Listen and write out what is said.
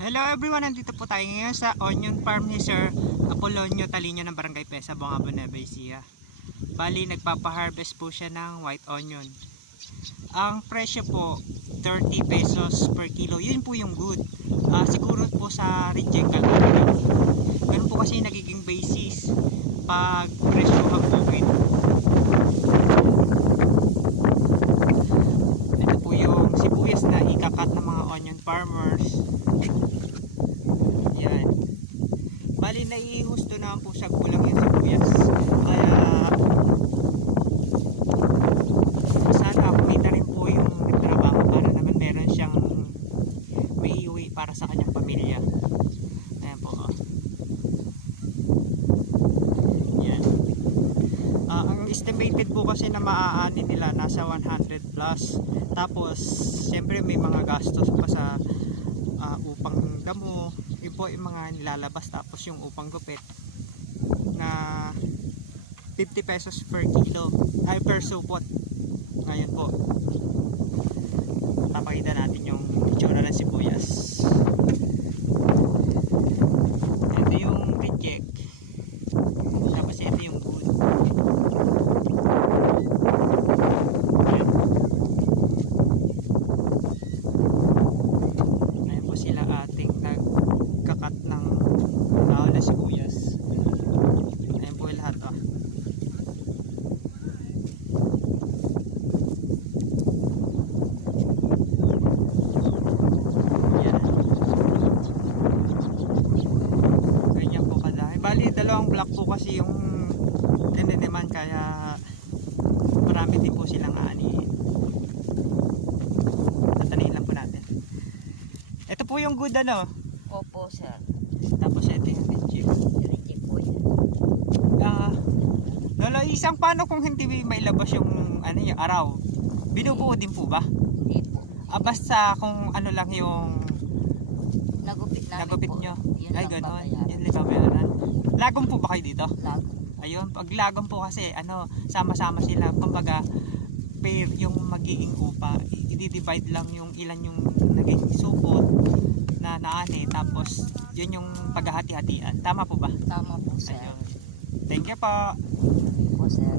Hello everyone, nandito po tayo ngayon sa onion farm ni Sir Apolonio Talino ng Barangay Pesa, Bongabo, Nueva Ecija. Bali, nagpapa-harvest po siya ng white onion. Ang presyo po, 30 pesos per kilo. Yun po yung good. Siguro po sa reject kalahati. Ganun po kasi nagiging basis pag presyo ang bukid. Ito po yung sibuyas na ikakat ng mga onion farmers. Yan. Bali, naihusto naman po sa gulang yung sibuyas. Kaya sana kumita rin po yung nagtrabaho para naman meron siyang may iuwi para sa kanyang pamilya. Ayan po. Yan. Ang estimated po kasi na maaani nila nasa 100 plus. Tapos siyempre may mga gastos pa sa upang damo. Yun po yung mga nilalabas, tapos yung upang gupit na 50 pesos per kilo ay per supot. Ngayon po papakita natin yung itsura ng sibuyas. Ito yung reject, tapos ito yung good. Ayan po sila ating nagkakat ng tao na sibuyas. Ayan po yung lahat. Ganyan po kadami. Bali, dalawang block po kasi yung tininiman, kaya marami din po silang aanihin. Tatanihin lang po natin. Ito po yung good ano. Opo, sir. Tapos ito yung reject. Reject po yan. Lolo, isang paano kung hindi mailabas yung ano yung araw? Binubuo din po ba? Hindi po. Basta kung ano lang yung Nagupit namin nagupit po. nyo. Yun Ay, lang gano'n. babayaran. Yun lang babayaran. Lagom po ba kayo dito? Lago. Ayun, pag lagom po kasi ano, sama-sama sila. Kumbaga, pair yung magiging upa. I-divide lang yung ilan yung naging supot na naani. Tapos, yun yung paghahati-hatian. Tama po ba? Tama po, sir. Ayun. Thank you po. Po, sir.